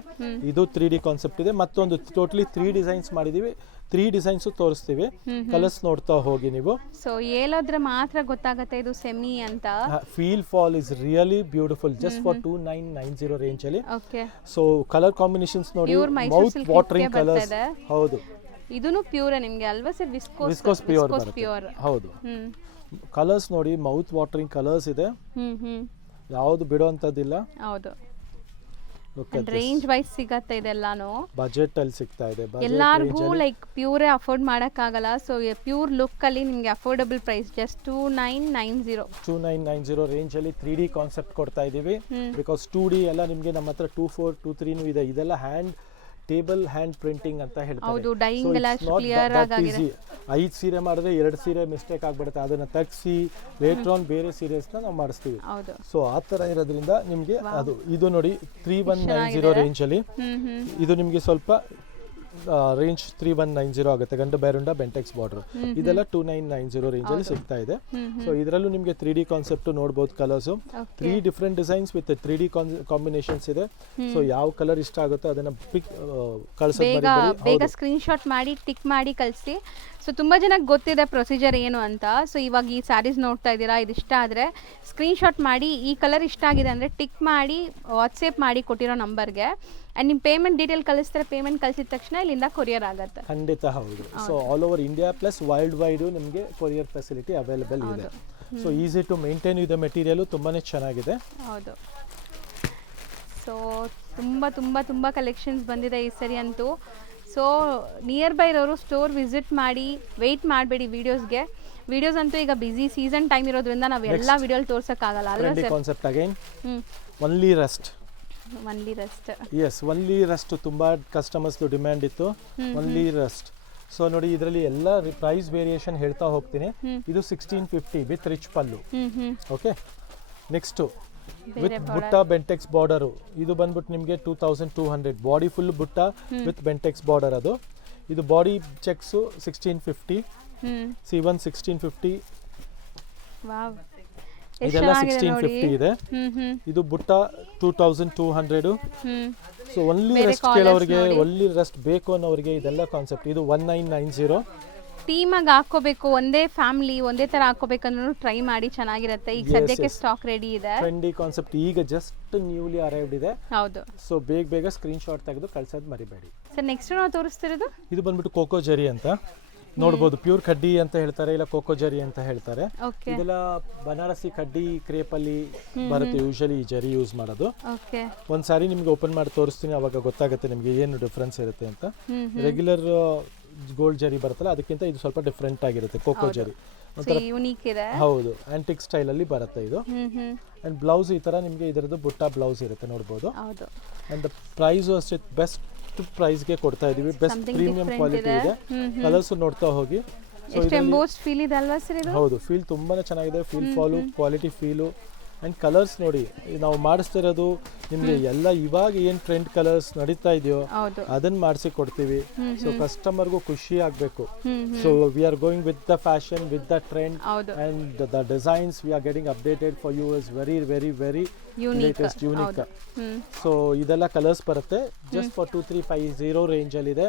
ಇದು 3D ಕಾನ್ಸೆಪ್ಟ್ ಇದೆ, ಮತ್ತೊಂದು ಟೋಟಲಿ 3 ಡಿಸೈನ್ಸ್ ಮಾಡಿದೀವಿ. 3 ಡಿಸೈನ್ಸ್ ತೋರಿಸ್ತೀವಿ, ಕಲರ್ಸ್ ನೋಡ್ತಾ ಹೋಗಿ ನೀವು. ಸೊ ಹೇಳೋದ್ರೆ ಮಾತ್ರ ಗೊತ್ತಾಗುತ್ತೆ ಇದು ಸೆಮಿ ಅಂತ. Feel fall is really beautiful just for 2990 range ಅಲ್ಲಿ. ಓಕೆ, ಸೊ ಕಲರ್ ಕಾಂಬಿನೇಷನ್ಸ್ ನೋಡಿ, ಮೌತ್ ವಾಟರಿಂಗ್ ಕಲರ್ಸ್. ಹೌದು, ಇದೂನು ಪ್ಯೂರ್ ನಿಮಗೆ ಅಲ್ವಾ ಸರ್? ವಿಸ್ಕೋಸ್ ಪ್ಯೂರ್ ಬರುತ್ತೆ. ಹೌದು, ಕಲರ್ಸ್ ನೋಡಿ, ಮೌತ್ ವಾಟರಿಂಗ್ ಕಲರ್ಸ್ ಇದೆ, ಯಾವುದು ಬಿಡುವಂತದ್ದಿಲ್ಲ. ಹೌದು, ರೇಂಜ್ ವೈಸ್ ಸಿಗತ್ತೆ ಇದೆಲ್ಲಾನು. ಬಜೆಟ್ ಅಲ್ಲಿ ಸಿಗ್ತಾ ಇದೆ, ಎಲ್ಲಾರ್ಗೂ ಲೈಕ್ ಪ್ಯೂರೇ ಅಫೋರ್ಡ್ ಮಾಡಕ್ಕಾಗಲ್ಲ. ಸೊ ಪ್ಯೂರ್ ಲುಕ್ ಅಲ್ಲಿ ನಿಮ್ಗೆ ಅಫೋರ್ಡಬಲ್ ಪ್ರೈಸ್ ಜಸ್ಟ್ 2990 ರೇಂಜ್ ಅಲ್ಲಿ 3D ಕಾನ್ಸೆಪ್ಟ್ ಕೊಡ್ತಾ ಇದೀವಿ. ಬಿಕಾಸ್ 2D ಎಲ್ಲ ನಿಮ್ಗೆ ನಮ್ಮ ಹತ್ರ 24, 23 ಇದೆ. ಇದೆಲ್ಲ ಟೇಬಲ್ ಹ್ಯಾಂಡ್ ಪ್ರಿಂಟಿಂಗ್ ಅಂತ ಹೇಳ್ತಾರೆ. ಹೌದು, ಡೈಯಿಂಗ್ ಎಲ್ಲ ಕ್ಲಿಯರ್ ಆಗಿದೆ. 5 ಸೀರೆ ಮಾಡಿದ್ರೆ 2 ಸೀರೆ ಮಿಸ್ಟೇಕ್ ಆಗ್ಬಿಡುತ್ತೆ, ಅದನ್ನ ತಗ್ಸಿ ಲೇಟರ್ ಆನ್ ಬೇರೆ ಸೀರೆಸ್ನ ನಾವು ಮಾಡಿಸ್ತೀವಿ. ಸೊ ಆ ತರ ಇರೋದ್ರಿಂದ ನಿಮ್ಗೆ ಅದು ಇದು ನೋಡಿ 3190 ರೇಂಜ್ ಅಲ್ಲಿ. ಇದು ನಿಮ್ಗೆ ಸ್ವಲ್ಪ ರೇಂಜ್ 3190 ಆಗುತ್ತೆ. ಗಂಡು ಬೈರುಂಡ ಬೆಂಟೆಕ್ಸ್ ಬಾರ್ಡರ್ ಇದೆಲ್ಲ 2990 ರೇಂಜ್ ಅಲ್ಲಿ ಸಿಗ್ತಾ ಇದೆ. ಸೊ ಇದರಲ್ಲೂ ನಿಮಗೆ 3D ಕಾನ್ಸೆಪ್ಟ್ ನೋಡಬಹುದು. Colours 3 different designs with 3D combinations ಇದೆ. ಸೊ ಯಾವ ಕಲರ್ ಇಷ್ಟ ಆಗುತ್ತೋ ಅದನ್ನ ಪಿಕ್ ಬೇಗ ಸ್ಕ್ರೀನ್ ಶಾಟ್ ಮಾಡಿ ಟಿಕ್ ಮಾಡಿ ಕಳಿಸಿ. ಸೊ ತುಂಬ ಜನಕ್ಕೆ ಗೊತ್ತಿದೆ ಪ್ರೊಸೀಜರ್ ಏನು ಅಂತ. ಸೊ ಇವಾಗ ಈ ಸ್ಯಾರೀಸ್ ನೋಡ್ತಾ ಇದ್ದೀರಾ, ಇದು ಇಷ್ಟ ಆದರೆ ಸ್ಕ್ರೀನ್ ಶಾಟ್ ಮಾಡಿ, ಈ ಕಲರ್ ಇಷ್ಟ ಆಗಿದೆ ಅಂದರೆ ಟಿಕ್ ಮಾಡಿ ವಾಟ್ಸಪ್ ಮಾಡಿ ಕೊಟ್ಟಿರೋ ನಂಬರ್ಗೆ. ಆ್ಯಂಡ್ ನಿಮ್ಮ ಪೇಮೆಂಟ್ ಡೀಟೇಲ್ ಕಳಿಸ್ತಾರೆ. ಪೇಮೆಂಟ್ ಕಳಿಸಿದ ತಕ್ಷಣ ಇಲ್ಲಿಂದ ಕೊರಿಯರ್ ಆಗುತ್ತೆ. ಖಂಡಿತ ಹೌದು. So all over India plus world wide ನಿಮಗೆ ಕೊರಿಯರ್ ಫೆಸಿಲಿಟಿ ಅವೈಲೇಬಲ್ ಇದೆ. ಸೊ ಈಸಿ ಟು ಮೇಂಟೈನ್ ಇದೆ, ಮೆಟೀರಿಯಲು ತುಂಬಾ ಚೆನ್ನಾಗಿದೆ. ಹೌದು, ಸೊ ತುಂಬ ತುಂಬ ತುಂಬ ಕಲೆಕ್ಷನ್ಸ್ ಬಂದಿದೆ ಈ ಸರಿ ಅಂತೂ. ಸೊ ನಿಯರ್ ಬೈ ಇರೋರು ಸ್ಟೋರ್ ವಿಸಿಟ್ ಮಾಡಿ, ವೆಯ್ಟ್ ಮಾಡಬೇಡಿ ವೀಡಿಯೋಸ್ಗೆ. ವೀಡಿಯೋಸ್ ಅಂತೂ ಈಗ ಬಿಸಿ ಸೀಸನ್ ಟೈಮ್ ಇರೋದ್ರಿಂದ ನಾವು ಎಲ್ಲ ವಿಡಿಯೋಲಿ ತೋರ್ಸೋಕ್ಕಾಗಲ್ಲ ಅಲ್ವಾ sir? Concept again only rust. Yes, only rust ತುಂಬಾ ಕಸ್ಟಮರ್ಸ್ ಡಿಮ್ಯಾಂಡ್ ಇತ್ತು. Only rust. ಸೊ ನೋಡಿ, ಇದರಲ್ಲಿ ಎಲ್ಲ ಪ್ರೈಸ್ ವೇರಿಯೇಷನ್ ಹೇಳ್ತಾ ಹೋಗ್ತೀನಿ. ಇದು 1650 with rich pallu. Okay, next with butta Bentex border. ಇದು ಬಂದ್ಬಿಟ್ಟು ನಿಮಗೆ 2200 body full butta with Bentex border. ಅದು ಇದು ಬಾಡಿ ಚೆಕ್ಸ್ 1650. C1 1650. ಇದೆಲ್ಲ 1650 ಇದೆ. ಇದು ಬುಟ್ಟ 2200. ಸೊ ಒನ್ಲಿ ರೆಸ್ಟ್ ಕೇಳೋರಿಗೆ, ಒನ್ಲಿ ರೆಸ್ಟ್ ಬೇಕು ಅನ್ನೋರಿಗೆ ಇದೆಲ್ಲ ಕಾನ್ಸೆಪ್ಟ್. ಇದು 1990. ಟೀಮಾಗಿ ಹಾಕೋಬೇಕು, ಒಂದೇ ಫ್ಯಾಮಿಲಿ ಒಂದೇ ತರ ಹಾಕೋಬೇಕಂದ್ರೂ ಟ್ರೈ ಮಾಡಿ, ಚೆನ್ನಾಗಿರುತ್ತೆ. ಈಗ ಸದ್ಯಕ್ಕೆ ಸ್ಟಾಕ್ ರೆಡಿ ಇದೆ. ಟ್ರೆಂಡಿ ಕಾನ್ಸೆಪ್ಟ್ ಈಗ ಜಸ್ಟ್ ನ್ಯೂಲಿ ಅರೈವ್ಡ್ ಇದೆ. ಹೌದು, ಸೊ ಬೇಗ ಸ್ಕ್ರೀನ್ ಶಾಟ್ ತೆಗೆದು ಕಳ್ಸೋದು ಮರಿಬೇಡಿ. ಸರ್ ನೆಕ್ಸ್ಟ್ ನಾವು ತೋರಿಸ್ತಿರೋದು ಇದು ಬಂದ್ಬಿಟ್ಟು ಕೋಕೋ ಜರಿ ಅಂತ ನೋಡ್ಬೋದು. ಪ್ಯೂರ್ ಕಡ್ಡಿ ಅಂತ ಹೇಳ್ತಾರೆ, ಇಲ್ಲ ಕೋಕೋ ಜರಿ ಅಂತ ಹೇಳ್ತಾರೆ. ಇದೆಲ್ಲ ಬನಾರಸಿ ಕಡ್ಡಿ ಕ್ರೇಪ್ ಅಲ್ಲಿ ಬರುತ್ತೆ ಯೂಶಲಿ ಈ ಜರಿ ಯೂಸ್ ಮಾಡೋದು. ಒಂದ್ ಸಾರಿ ನಿಮ್ಗೆ ಓಪನ್ ಮಾಡಿ ತೋರಿಸ್ತೀನಿ, ಅವಾಗ ಗೊತ್ತಾಗುತ್ತೆ ನಿಮ್ಗೆ ಏನು ಡಿಫ್ರೆನ್ಸ್ ಇರುತ್ತೆ ಅಂತ. ರೆಗ್ಯುಲರ್ ಗೋಲ್ಡ್ ಜರಿ ಬರುತ್ತಲ್ಲ, ಅದಕ್ಕಿಂತ ಇದು ಸ್ವಲ್ಪ ಡಿಫ್ರೆಂಟ್ ಆಗಿರುತ್ತೆ. ಕೋಕೋ ಜರಿ ಹೌದು, ಆಂಟಿಕ್ ಸ್ಟೈಲ್ ಅಲ್ಲಿ ಬರುತ್ತೆ ಇದು. ಅಂಡ್ ಬ್ಲೌಸ್ ಈ ತರ ನಿಮ್ಗೆ ಇದರದ್ದು ಬುಟ್ಟ ಬ್ಲೌಸ್ ಇರುತ್ತೆ, ನೋಡಬಹುದು. ಅಂಡ್ ಪ್ರೈಸ್ ಅಷ್ಟೇ ಬೆಸ್ಟ್ ಪ್ರೈಸ್ ಗೆ ಕೊಡ್ತಾ ಇದೀವಿ. ಬೆಸ್ಟ್ ಪ್ರೀಮಿಯಂ ಕ್ವಾಲಿಟಿ ಇದೆ. ಕಲರ್ಸ್ ನೋಡ್ತಾ ಹೋಗಿ. ಹೌದು, ಫೀಲ್ ತುಂಬಾನೇ ಚೆನ್ನಾಗಿದೆ. Feel fall, quality feel and colours ನೋಡಿ. ನಾವು ಮಾಡಿಸ್ತಿರೋದು ನಿಮ್ಗೆ ಎಲ್ಲ ಇವಾಗ ಏನ್ ಟ್ರೆಂಡ್ ಕಲರ್ಸ್ ನಡೀತಾ ಇದೆಯೋ ಅದನ್ನ ಮಾಡಿಸಿ ಕೊಡ್ತೀವಿ. ಸೊ ಕಸ್ಟಮರ್ಗೂ ಖುಷಿ ಆಗ್ಬೇಕು. So we are going with the fashion, with the trend and the designs we are getting updated for you is very very very latest unique. So ಇದೆಲ್ಲ ಕಲರ್ಸ್ ಬರುತ್ತೆ ಜಸ್ಟ್ ಫಾರ್ 2350 ರೇಂಜ್ ಅಲ್ಲಿ ಇದೆ.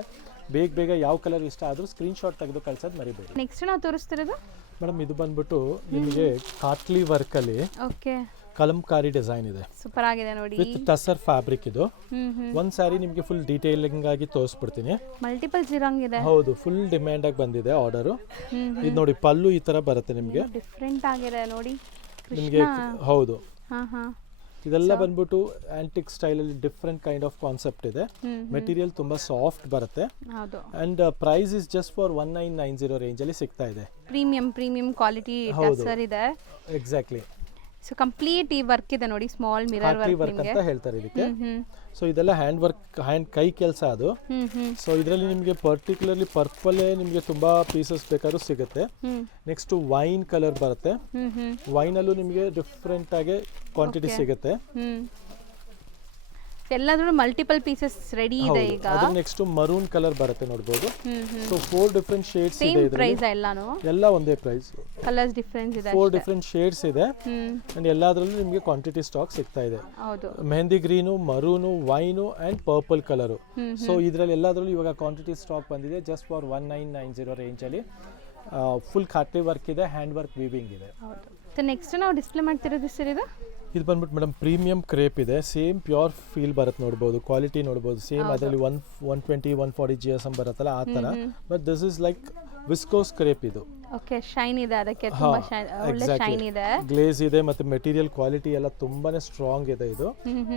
ಬೇಗ ಯಾವ colour ಇಷ್ಟ ಆದ್ರೂ screen shot ತೆಗೆದು ಕಳ್ಸೋದು ಮರಿಬೇಡಿ. ನೆಕ್ಸ್ಟ್ ನಾವು ತೋರಿಸ್ತಿರೋದು ಮೇಡಮ್, ಇದು ಬಂದ್ಬಿಟ್ಟು ನಿಮಗೆ ಕಾಟ್ಲಿ ವರ್ಕ್ ಅಲ್ಲಿ ಕಲಂಕಾರಿ ಡಿಸೈನ್ ಇದೆ. ಸೂಪರ್ ಆಗಿದೆ ನೋಡಿ, ವಿತ್ ಟಸರ್ ಫ್ಯಾಬ್ರಿಕ್. ಇದು ಒಂದ್ ಸಾರಿ ನಿಮ್ಗೆ ಫುಲ್ ಡೀಟೇಲಿಂಗ್ ಆಗಿ ತೋರಿಸ್ಬಿಡ್ತೀನಿ. ಮಲ್ಟಿಪಲ್ ಜಿರಾಂಗ್ ಇದೆ. ಹೌದು, ಫುಲ್ ಡಿಮ್ಯಾಂಡ್ ಆಗಿ ಬಂದಿದೆ ಆರ್ಡರ್. ಇದು ನೋಡಿ, ಪಲ್ಲು ಈ ತರ ಬರುತ್ತೆ ನಿಮ್ಗೆ. ಡಿಫರೆಂಟ್ ಆಗಿದೆ ನೋಡಿ ನಿಮ್ಗೆ. ಹೌದು, ಇದೆಲ್ಲ ಬಂದ್ಬಿಟ್ಟು ಆಂಟಿಕ್ ಸ್ಟೈಲ್ ಅಲ್ಲಿ ಡಿಫ್ರೆಂಟ್ ಕೈಂಡ್ ಆಫ್ ಕಾನ್ಸೆಪ್ಟ್ ಇದೆ. ಮೆಟೀರಿಯಲ್ ತುಂಬಾ ಸಾಫ್ಟ್ ಬರುತ್ತೆ. And price is just for 1990 range ಅಲ್ಲಿ ಸಿಗ್ತಾ ಇದೆ. ಪ್ರೀಮಿಯಂ ಕ್ವಾಲಿಟಿ ಟಸರ್ ಇದೆ. ಎಕ್ಸಾಕ್ಟ್ಲಿ. ಸೊ ಕಂಪ್ಲೀಟ್ ಈ ವರ್ಕ್ ಇದೆ ನೋಡಿ, ಸ್ಮಾಲ್ ಮಿರರ್ ವರ್ಕ್ ಅಂತ ಹೇಳ್ತಾರೆ ಇದಕ್ಕೆ. ಸೊ ಇದೆಲ್ಲ ಹ್ಯಾಂಡ್ ವರ್ಕ್, ಹ್ಯಾಂಡ್ ಕೈ ಕೆಲಸ ಅದು. ಸೊ ಇದರಲ್ಲಿ ನಿಮಗೆ ಪರ್ಟಿಕ್ಯುಲರ್ಲಿ ಪರ್ಪಲ್ ನಿಮಗೆ ತುಂಬಾ ಪೀಸಸ್ ಬೇಕಾದ್ರೂ ಸಿಗುತ್ತೆ. ನೆಕ್ಸ್ಟ್ ವೈನ್ ಕಲರ್ ಬರುತ್ತೆ. ವೈನ್ ಅಲ್ಲೂ ನಿಮಗೆ ಡಿಫ್ರೆಂಟ್ ಆಗಿ ಕ್ವಾಂಟಿಟಿ ಸಿಗುತ್ತೆ. ಎಲ್ಲಾದ್ರೂ ಮಲ್ಟಿಪಲ್ ಪೀಸಸ್ ರೆಡಿ ಇದೆ ಈಗ. ಅದ್ರ ನೆಕ್ಸ್ಟ್ ಮರೂನ್ ಕಲರ್ ಬರುತ್ತೆ ನೋಡಬಹುದು. ಸೊ 4 ಡಿಫರೆಂಟ್ ಶೇಡ್ಸ್ ಇದೆ ಸೇಮ್ ಇದರಲ್ಲಿ. ಪ್ರೈಸ್ ಎಲ್ಲಾನು? ಎಲ್ಲ ಒಂದೇ ಪ್ರೈಸ್. ಕಲರ್ಸ್ ಡಿಫರೆನ್ಸ್ ಇದೆ. 4 ಡಿಫರೆಂಟ್ ಶೇಡ್ಸ್ ಇದೆ ಅಂಡ್ ಎಲ್ಲಾದ್ರಲ್ಲೂ ನಿಮಗೆ ಕ್ವಾಂಟಿಟಿ ಸ್ಟಾಕ್ ಸಿಗ್ತಾ ಇದೆ. ಹೌದು. Mehndi green, ಮರೂನು, wine and purple colour. So ಇದರಲ್ಲಿ ಎಲ್ಲಾದ್ರಲ್ಲೂ ಇವಾಗ ಕ್ವಾಂಟಿಟಿ ಸ್ಟಾಕ್ ಬಂದಿದೆ ಜಸ್ಟ್ ಫಾರ್ 1990 ರೇಂಜ್ ಅಲ್ಲಿ. ಫುಲ್ ಖಾಟ್ಲಿ ವರ್ಕ್ ಇದೆ, ಹ್ಯಾಂಡ್ ವರ್ಕ್ ವೀವಿಂಗ್ ಇದೆ. ಹೌದು. ಸೊ ನೆಕ್ಸ್ಟ್ ನಾವು ಡಿಸ್ಪ್ಲೇ ಮಾಡ್ತಿರೋದು ಸರ್ ಇದು ಬಂದ್ಬಿಟ್ಟು ಮೇಡಮ್ ಪ್ರೀಮಿಯಂ ಕ್ರೇಪ್ ಇದೆ. ಸೇಮ್ ಪ್ಯೂರ್ ಫೀಲ್ ಬರುತ್ತೆ ನೋಡ್ಬೋದು, ಕ್ವಾಲಿಟಿ ನೋಡ್ಬೋದು. ಸೇಮ್ ಅದರಲ್ಲಿ 120 140 GSM ಬರುತ್ತಲ್ಲ ಆ ಥರ. But this is like viscose crepe ಇದು. ಓಕೆ, ಶೈನ್ ಇದೆ, ಅದಕ್ಕೆ ತುಂಬಾ ಒಳ್ಳೆ ಶೈನ್ ಇದೆ, ಗ್ಲೇಸ್ ಇದೆ, ಮತ್ತೆ ಮೆಟೀರಿಯಲ್ ಕ್ವಾಲಿಟಿ ಎಲ್ಲ ತುಂಬಾನೇ ಸ್ಟ್ರಾಂಗ್ ಇದೆ. ಇದು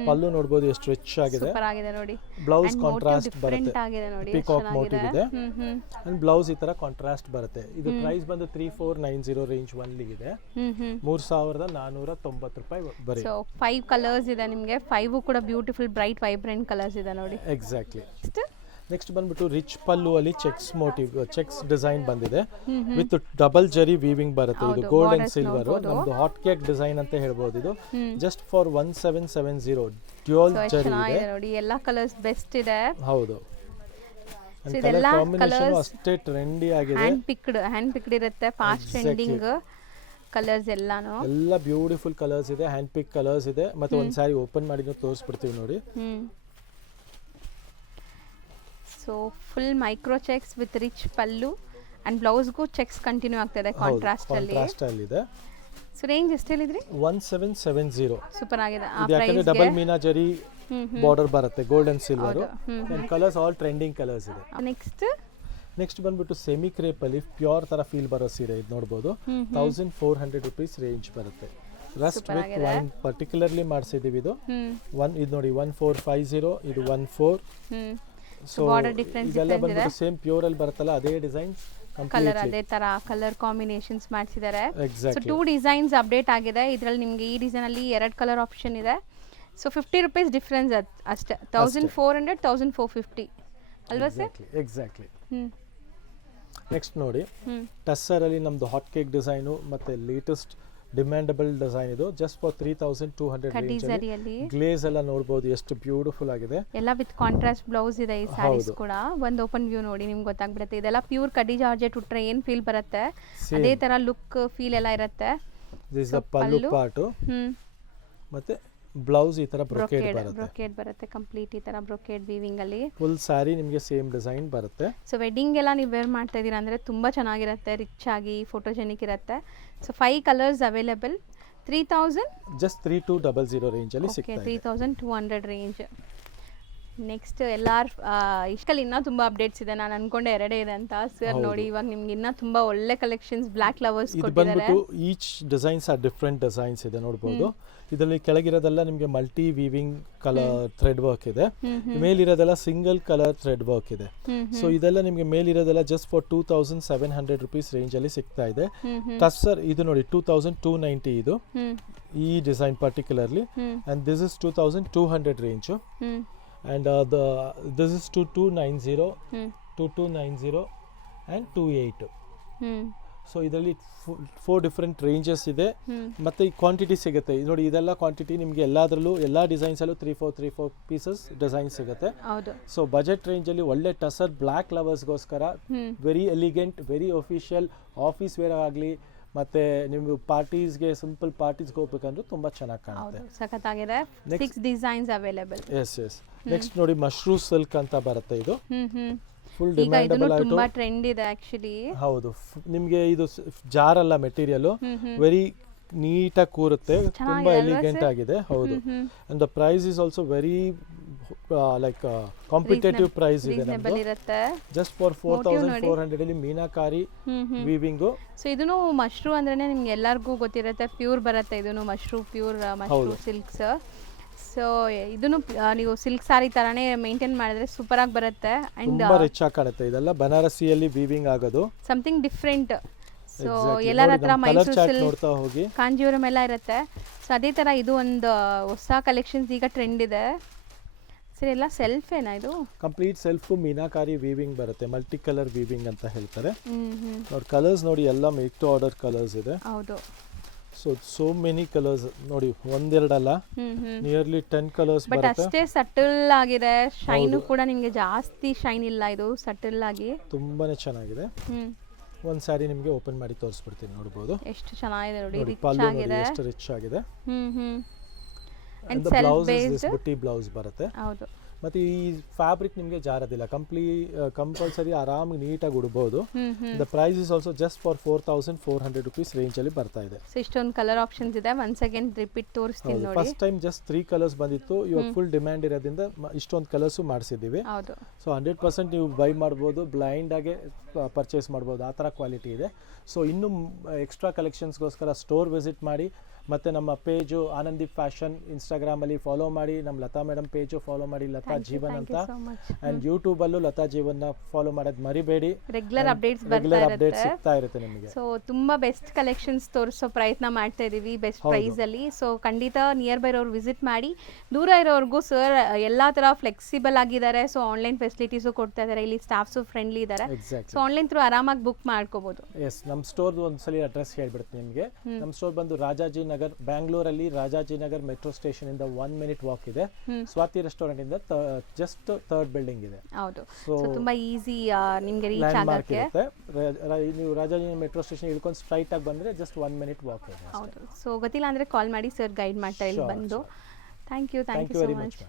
ಪಲ್ಲು ನೋಡಬಹುದು ಎಷ್ಟು ರಿಚ್ ಆಗಿದೆ, ಸೂಪರ್ ಆಗಿದೆ ನೋಡಿ. ಬ್ಲೌಸ್ ಕಾಂಟ್ರಾಸ್ಟ್ ಬರುತ್ತೆ, ಆಗಿದೆ ನೋಡಿ, ಪಿಕಾಕ್ ಮೋಟಿವ್ ಇದೆ ಅಂಡ್ ಬ್ಲೌಸ್ ಈ ತರ ಕಾಂಟ್ರಾಸ್ಟ್ ಬರುತ್ತೆ. ಇದು ಪ್ರೈಸ್ ಬಂದು 3490 ರೇಂಜ್ ಒನ್ಲಿ ಇದೆ. 3490 ರೂಪಾಯಿ ಬರೀ. ಸೊ 5 ಕಲರ್ಸ್ ಇದೆ ನಿಮಗೆ. 5 ಕೂಡ ಬ್ಯೂಟಿಫುಲ್ ಬ್ರೈಟ್ ವೈಬ್ರೆಂಟ್ ಕಲರ್ಸ್ ಇದೆ ನೋಡಿ. ಎಕ್ಸಾಕ್ಟ್ಲಿ. ನೆಕ್ಸ್ಟ್ ಬಂದ್ಬಿಟ್ಟು ರಿಚ್ ಪಲ್ಲು ಅಲ್ಲಿ ಚೆಕ್ಸ್ ಮೋಟಿವ್, ಚೆಕ್ಸ್ ಡಿಸೈನ್ ಬಂದಿದೆ ವಿತ್ ಡಬಲ್ ಜರಿ ವೀವಿಂಗ್ ಬರುತ್ತೆ. ಇದು ಗೋಲ್ಡ್ ಅಂಡ್ ಸಿಲ್ವರ್, ನಮ್ದು ಹಾಟ್ ಕೇಕ್ ಡಿಸೈನ್ ಅಂತ ಹೇಳ್ಬೋದು. ಇದು ಜಸ್ಟ್ ಫಾರ್ 1770 ಡ್ಯುಯಲ್ ಜರಿ ಇದೆ ನೋಡಿ. ಎಲ್ಲಾ ಕಲರ್ಸ್ ಬೆಸ್ಟ್ ಇದೆ. ಹೌದು. ಕಲರ್ ಕಾಂಬಿನೇಷನ್ ಅಷ್ಟೇ ಟ್ರೆಂಡಿ ಆಗಿದೆ. ಹ್ಯಾಂಡ್ ಪಿಕ್ಡ್ ಇರುತ್ತೆ, ಫಾಸ್ಟ್ ಟ್ರೆಂಡಿಂಗ್ ಕಲರ್ಸ್ ಎಲ್ಲಾನು. ಎಲ್ಲ ಬ್ಯೂಟಿಫುಲ್ ಕಲರ್ಸ್ ಇದೆ, ಹ್ಯಾಂಡ್ ಪಿಕ್ ಕಲರ್ಸ್ ಇದೆ. ಮತ್ತೆ ಒಂದ್ ಸಾರಿ ಓಪನ್ ಮಾಡಿ ತೋರಿಸ್ಬಿಡ್ತೀವಿ ನೋಡಿ. So full micro checks with rich pallu and ಬ್ಲೌಸ್ಗೂ ಚೆಕ್ಸ್ ಕಂಟಿನ್ಯೂ ಆಗ್ತದೆ ಕಾಂಟ್ರಾಸ್ಟ್ ಅಲ್ಲಿ ಇದೆ. ಸೊ ರೇಂಜ್ ಎಷ್ಟು ಹೇಳಿದ್ರಿ? 1770. ಸೂಪರ್ ಆಗಿದೆ. ಆ ಪ್ರೈಸ್ ಪ್ರೈಸ್ ಡಬಲ್ ಮೀನಾ ಜರಿ ಬಾರ್ಡರ್ ಬರುತ್ತೆ, gold and silver and colours all trending colours ಇದೆ. ನೆಕ್ಸ್ಟ್ ಬಂದ್ಬಿಟ್ಟು ಸೆಮಿ ಕ್ರೇಪ್ ಅಲ್ಲಿ ಪ್ಯೂರ್ ತರ ಫೀಲ್ ಬರೋ ಸೀರೆ ಇದು ನೋಡಬಹುದು. 1400 ರೂಪೀಸ್ ರೇಂಜ್ ಬರುತ್ತೆ. ರಸ್ಟ್ ವಿತ್ ವೈನ್ ಪರ್ಟಿಕ್ಯುಲರ್ಲಿ ಮಾಡಿಸಿದೀವಿ. ಇದು ಇದು ನೋಡಿ 1450, ಇದು 14. ಸೊ ಇದೆಲ್ಲ ಬಂದ್ಬಿಟ್ಟು ಸೇಮ್ ಪ್ಯೂರ್ ಅಲ್ಲಿ ಬರುತ್ತಲ್ಲ ಅದೇ ಡಿಸೈನ್, ಕಲರ್ ಅದೇ ತರ ಕಲರ್ ಕಾಂಬಿನೇಷನ್ಸ್ ಮಾಡಿಸಿದ್ದಾರೆ. ಸೊ 2 ಡಿಸೈನ್ಸ್ ಅಪ್ಡೇಟ್ ಆಗಿದೆ. ಇದರಲ್ಲಿ ನಿಮಗೆ ಈ ಡಿಸೈನ್ ಅಲ್ಲಿ 2 ಕಲರ್ ಆಪ್ಷನ್ ಇದೆ. ಸೊ 50 ರೂಪೀಸ್ ಡಿಫರೆನ್ಸ್ ಅಷ್ಟೇ. 1400 1450 ಅಲ್ವಾ ಸರ್? ಎಕ್ಸಾಕ್ಟ್ಲಿ. ನೆಕ್ಸ್ಟ್ ನೋಡಿ ಟಸ್ಸರ್ ಅಲ್ಲಿ ನಮ್ದು ಹಾಟ್ ಕೇಕ್ ಡಿಸೈನು ಮತ್ತೆ ಲೇಟೆಸ್ಟ್ ಡಿಮ್ಯಾಂಡಬಲ್ ಡಿಸೈನ್. ಇದು ಜಸ್ಟ್ ಫಾರ್ 3200 ರೇಂಜ್ ಅಲ್ಲಿ. ಗ್ಲೇಸ್ ಎಲ್ಲ ನೋಡಬಹುದು ಎಷ್ಟು ಬ್ಯೂಟಿಫುಲ್ ಆಗಿದೆ. ಎಲ್ಲ ವಿತ್ ಕಾಂಟ್ರಾಸ್ಟ್ ಬ್ಲೌಸ್ ಇದೆ ಈ ಸ್ಯಾರೀಸ್ ಕೂಡ. ಒಂದು ಓಪನ್ ವ್ಯೂ ನೋಡಿ ನಿಮ್ಗೆ ಗೊತ್ತಾಗ್ಬಿಡುತ್ತೆ. ಇದೆಲ್ಲ ಪ್ಯೂರ್ ಕಡಿ ಜಾರ್ಜೆಟ್ ಉಟ್ರೆ ಏನ್ ಫೀಲ್ ಬರುತ್ತೆ ಅದೇ ತರ ಲುಕ್ ಫೀಲ್ ಎಲ್ಲ ಇರುತ್ತೆ. ದಿಸ್ ದ ಪಲ್ಲು ಪಾರ್ಟ್ ಮತ್ತೆ ಬ್ಲೌಸ್ ಈ ತರ ಬ್ರೊಕೇಡ್ ಬರುತ್ತೆ ಕಂಪ್ಲೀಟ್ ಈ ತರ ಬ್ರೊಕೇಡ್ ವೀವಿಂಗ್ ಅಲ್ಲಿ. ಫುಲ್ ಸ್ಯಾರಿ ನಿಮಗೆ ಸೇಮ್ ಡಿಸೈನ್ ಬರುತ್ತೆ. ಸೊ ವೆಡ್ಡಿಂಗ್ ಎಲ್ಲ ನೀವು ವೇರ್ ಮಾಡ್ತಾ ಇದೀರಾ ಅಂದ್ರೆ ತುಂಬಾ ಚೆನ್ನಾಗಿರುತ್ತೆ, ರಿಚ್ ಆಗಿ ಫೋಟೋಜೆನಿಕ್ ಇರುತ್ತೆ. So 5 colours available. 3000 just 3200 range ಅಲ್ಲಿ ಸಿಗ್ತಾ ಇದೆ. 3200 ರೇಂಜ್. ನೆಕ್ಸ್ಟ್ ಎಲ್ಲಾರ್ ಇಷ್ಟಲ್ಲಿ ಇನ್ನೂ ತುಂಬ ಅಪ್ಡೇಟ್ಸ್ ಇದೆ. ನಾನು ಅನ್ಕೊಂಡೆ 2 ಇದೆ ಅಂತ. ಸರ್ ನೋಡಿ ಇವಾಗ ನಿಮ್ಗೆ ಇನ್ನೂ ತುಂಬ ಒಳ್ಳೆ ಕಲೆಕ್ಷನ್ಸ್ ಬ್ಲ್ಯಾಕ್ ಲವರ್ಸ್ ಕೊಟ್ಟಿದ್ದಾರೆ. ಇದು ಬಂದ್ಬಿಟ್ಟು each designs are different designs ಇದೆ ನೋಡಬಹುದು. ಇದರಲ್ಲಿ ಕೆಳಗಿರೋದೆಲ್ಲ ನಿಮಗೆ multi weaving colour thread work ಇದೆ, ಮೇಲಿರೋದೆಲ್ಲ ಸಿಂಗಲ್ ಕಲರ್ ಥ್ರೆಡ್ ವರ್ಕ್ ಇದೆ. ಸೊ ಇದೆಲ್ಲ ನಿಮಗೆ ಮೇಲಿರೋದೆಲ್ಲ ಜಸ್ಟ್ ಫಾರ್ 2700 ರೂಪೀಸ್ ರೇಂಜ್ ಅಲ್ಲಿ ಸಿಗ್ತಾ ಇದೆ. ಟಸ್ಸರ್ ಇದು ನೋಡಿ 2290 ಇದು ಈ design particularly, and this is 2200 range. And this is 2290, 2290 and 28. So ಇದರಲ್ಲಿ 4 ಡಿಫರೆಂಟ್ ರೇಂಜಸ್ ಇದೆ ಮತ್ತೆ ಈ ಕ್ವಾಂಟಿಟಿ ಸಿಗುತ್ತೆ ನೋಡಿ. ಇದೆಲ್ಲ ಕ್ವಾಂಟಿಟಿ ನಿಮಗೆ ಎಲ್ಲದರಲ್ಲೂ ಎಲ್ಲ ಡಿಸೈನ್ಸ್ ಅಲ್ಲೂ 3-4 ಪೀಸಸ್ ಡಿಸೈನ್ ಸಿಗುತ್ತೆ. ಸೊ ಬಜೆಟ್ ರೇಂಜ್ ಅಲ್ಲಿ ಒಳ್ಳೆ ಟಸರ್ ಬ್ಲ್ಯಾಕ್ ಲವರ್ಸ್ಗೋಸ್ಕರ very elegant, very official office wear ಆಗಲಿ ಮತ್ತೆ ನೀವು ಪಾರ್ಟೀಸ್ಗೆ ಸಿಂಪಲ್ ಪಾರ್ಟೀಸ್ಗೆ ಹೋಗ್ಬೇಕಂದ್ರೆ ತುಂಬಾ ಚೆನ್ನಾಗಿ ಕಾಣುತ್ತೆ. ಸಖತ್ತಾಗಿದೆ. 6 ಡಿಸೈನ್ಸ್ ಅವೈಲೇಬಲ್. ಎಸ್ ನೆಕ್ಸ್ಟ್ ನೋಡಿ ಮಶ್ರೂಮ್ ಸಿಲ್ಕ್ ಅಂತ ಬರುತ್ತೆ. ಇದು ಫುಲ್ ಈಗ ಇದನ್ನು ಡಿಮ್ಯಾಂಡಬಲ್ ತುಂಬಾ ಟ್ರೆಂಡ್ ಇದೆ ಆಕ್ಚುಲಿ. ಹೌದು, ನಿಮಗೆ ಇದು ಜಾರ್ ಅಲ್ಲ ಮೆಟೀರಿಯಲ್, ವೆರಿ ನೀಟಾಗಿ ಕೂರುತ್ತೆ, ತುಂಬಾ ಎಲಿಗೆಂಟ್ ಆಗಿದೆ. ಹೌದು, and the price is also very like competitive price ಇದೆ ನಮ್ದು. ಜಸ್ಟ್ ಫಾರ್ 4400 ಅಲ್ಲಿ ಮೀನಾಕಾರಿ ವೀವಿಂಗ್. ಸೊ ಇದನ್ನು ಮಶ್ರೂಮ್ ಅಂದ್ರೇನೆ ನಿಮ್ಗೆ ಎಲ್ಲರಿಗೂ ಗೊತ್ತಿರುತ್ತೆ, ಪ್ಯೂರ್ ಬರುತ್ತೆ. ಇದನ್ನು mushroom pure mushroom silks. So ಇದನ್ನು ನೀವು ಸಿಲ್ಕ್ ಸಾರಿ ತರಾನೇ ಮೇಂಟೈನ್ ಮಾಡಿದ್ರೆ ಸೂಪರ್ ಆಗಿ ಬರುತ್ತೆ ಅಂಡ್ ತುಂಬಾ ರಿಚ್ ಆಗಿ ಕಾಣುತ್ತೆ. ಇದೆಲ್ಲ ಬನಾರಸಿಯಲ್ಲಿ ವೀವಿಂಗ್ ಆಗೋದು, ಸಮಥಿಂಗ್ ಡಿಫ್ರೆಂಟ್. ಸೊ ಎಲ್ಲರ ಹತ್ರ ಮೈಸೂರು ಸಿಲ್ಕ್, ನೋಡ್ತಾ ಹೋಗಿ ಕಾಂಜೀವರಂ ಎಲ್ಲ ಇರುತ್ತೆ. ಸೊ ಅದೇ ತರ ಇದು ಒಂದು ಹೊಸ ಕಲೆಕ್ಷನ್ಸ್ ಈಗ ಟ್ರೆಂಡ್ ಇದೆ. ಸರಿ, ಎಲ್ಲ ಸೆಲ್ಫ್ ಏನಾ ಇದು? ಕಂಪ್ಲೀಟ್ ಸೆಲ್ಫ್ ಮೀನಾಕಾರಿ ವೀವಿಂಗ್ ಬರುತ್ತೆ, ಮಲ್ಟಿ ಕಲರ್ ವೀವಿಂಗ್ ಅಂತ ಹೇಳ್ತಾರೆ. ನೋಡಿ ಕಲರ್ಸ್ ನೋಡಿ, ಎಲ್ಲ ಮೇಕ್ ಟು ಆರ್ಡರ್ ಕಲರ್ಸ್ ಇದೆ. ಹೌದು, ಸೊ ಮೆನಿ ಕಲರ್ಸ್ ನೋಡಿ, ಒಂದೆರಡಲ್ಲ, ನಿಯರ್ಲಿ 10 ಕಲರ್ಸ್ ಬಟ್ ಬರುತ್ತೆ. ಅಷ್ಟೇ ಸಟಲ್ ಆಗಿದೆ, ಶೈನು ಕೂಡ ನಿಮಗೆ ಜಾಸ್ತಿ ಶೈನ್ ಇಲ್ಲ, ಇದು ಸಟಲ್ ಆಗಿ ತುಂಬಾನೇ ಚೆನ್ನಾಗಿದೆ. ಒಂದು ಸ್ಯಾರಿ ನಿಮಗೆ ಓಪನ್ ಮಾಡಿ ತೋರಿಸ್ಬಿಡ್ತೀನಿ, ನೋಡ್ಬೋದು ಎಷ್ಟು ಚೆನ್ನಾಗಿದೆ ನೋಡಿ, ನೋಡಿ, ರಿಚ್ ಪಲ್ಲು ನೋಡಿ ಆಗಿದೆ. ಎಷ್ಟು ರಿಚ್ ಆಗಿದೆ. And the self blouse based, ಬುಟ್ಟಿ ಬ್ಲೌಸ್ ಬರುತ್ತೆ. ಹೌದು. ಮತ್ತೆ ಈ ಫ್ಯಾಬ್ರಿಕ್ ನಿಮಗೆ ಜಾರೋದಿಲ್ಲ, ಕಂಪಲ್ಸರಿ ಆರಾಮಾಗಿ ನೀಟಾಗಿ ಉಡ್ಬೋದು. The price is also just for 4400 rupees range ಅಲ್ಲಿ ಬರ್ತಾ ಇದೆ. ಸೊ ಇಷ್ಟೊಂದು ಕಲರ್ ಆಪ್ಷನ್ಸ್ ಇದೆ. ಒನ್ಸ್ ಅಗೇನ್ ರಿಪೀಟ್ ತೋರಿಸ್ತೀನಿ ನೋಡಿ. ಫಸ್ಟ್ ಟೈಮ್ ಜಸ್ಟ್ 3 ಕಲರ್ಸ್ ಬಂದಿತ್ತು, ಇವಾಗ ಫುಲ್ ಡಿಮ್ಯಾಂಡ್ ಇರೋದ್ರಿಂದ ಇಷ್ಟೊಂದು ಕಲರ್ಸು ಮಾಡಿಸಿದ್ದೀವಿ. ಹೌದು. ಸೊ 100% ನೀವು ಬೈ ಮಾಡ್ಬೋದು, ಬ್ಲೈಂಡ್ ಆಗಿ ಪರ್ಚೇಸ್ ಮಾಡ್ಬೋದು, ಆ ಥರ ಕ್ವಾಲಿಟಿ ಇದೆ. ಸೊ ಇನ್ನೂ ಎಕ್ಸ್ಟ್ರಾ ಕಲೆಕ್ಷನ್ಸ್ಗೋಸ್ಕರ ಸ್ಟೋರ್ ವಿಸಿಟ್ ಮಾಡಿ, ಮತ್ತು ನಮ್ಮ ಪೇಜು ಆನಂದಿ ಫ್ಯಾಷನ್ ಇನ್ಸ್ಟಾಗ್ರಾಮಲ್ಲಿ ಫಾಲೋ ಮಾಡಿ, ನಮ್ಮ ಲತಾ ಮೇಡಮ್ ಪೇಜು ಫಾಲೋ ಮಾಡಿ, ಲತಾ ಜೀವನ್ ಅಂತ. ಆ್ಯಂಡ್ ಯೂಟ್ಯೂಬಲ್ಲೂ ಲತಾ ಜೀವನ್ನ ಫಾಲೋ ಮಾಡೋದು ಮರಿಬೇಡಿ. ರೆಗ್ಯುಲರ್ ಅಪ್ಡೇಟ್ಸ್ ಅಪ್ಡೇಟ್ ಸಿಗ್ತಾ ಇರುತ್ತೆ ನಿಮಗೆ. ಸೊ ತುಂಬಾ ಬೆಸ್ಟ್ ಕಲೆಕ್ಷನ್ಸ್ ತೋರಿಸೋ ಪ್ರಯತ್ನ ಮಾಡ್ತಾ ಇದೀವಿ ಬೆಸ್ಟ್ ಪ್ರೈಸ್ ಅಲ್ಲಿ. ಸೊ ಖಂಡಿತ ನಿಯರ್ ಬೈ ಅವ್ರು ವಿಸಿಟ್ ಮಾಡಿ. ದೂರ ಇರೋರ್ಗೂ ಸರ್ ಎಲ್ಲಾ ತರ ಫ್ಲೆಕ್ಸಿಬಲ್ ಆಗಿದ್ದಾರೆ. ಸೊ ಆನ್ಲೈನ್ ಫೆಸಿಲಿಟೀಸು ಕೊಡ್ತಾ ಇದ್ದಾರೆ, ಇಲ್ಲಿ ಸ್ಟಾಫ್ಸು ಫ್ರೆಂಡ್ಲಿ ಇದ್ದಾರೆ. ಸೊ ಆನ್ಲೈನ್ ಥ್ರೂ ಆರಾಮಾಗಿ ಬುಕ್ ಮಾಡ್ಕೋಬಹುದು. ಎಸ್, ನಮ್ಮ ಸ್ಟೋರ್ದು ಒಂದ್ಸಲಿ ಅಡ್ರೆಸ್ ಹೇಳ್ಬಿಡ್ತೀನಿ ನಿಮಗೆ. ನಮ್ಮ ಸ್ಟೋರ್ ಬಂದು ರಾಜಾಜಿನಗರ್, ಬ್ಯಾಂಗ್ಳೂರಲ್ಲಿ ರಾಜಾಜಿನಗರ್ ಮೆಟ್ರೋ ಸ್ಟೇಷನ್ ಇಂದ 1 minute ವಾಕ್ ಇದೆ. ಸ್ವಾತಿ ರೆಸ್ಟೋರೆಂಟ್ ಇಂದ ಜಸ್ಟ್ 3rd ಬಿಲ್ಡಿಂಗ್ ಇದೆ. ಹೌದು. ಸೊ ತುಂಬಾ ಈಸಿ ನಿಮಗೆ ರೀಚ್ ಲ್ಯಾಂಡ್ಮಾರ್ಕ್ ಆಗಕ್ಕೆ. ಇರುತ್ತೆ. ನೀವು ರಾಜಾಜಿನಗರ್ ಮೆಟ್ರೋ ಸ್ಟೇಷನ್ ಇಳ್ಕೊಂಡು ಸ್ಟ್ರೈಟ್ ಆಗಿ ಬಂದ್ರೆ ಜಸ್ಟ್ 1 minute ವಾಕ್ ಇದೆ. ಹೌದು. ಸೊ ಗೊತ್ತಿಲ್ಲ ಅಂದ್ರೆ ಕಾಲ್ ಮಾಡಿ, ಸರ್ ಗೈಡ್ ಮಾಡ್ತಾರೆ ಇಲ್ಲಿ ಬಂದು. Thank you very so much. Much.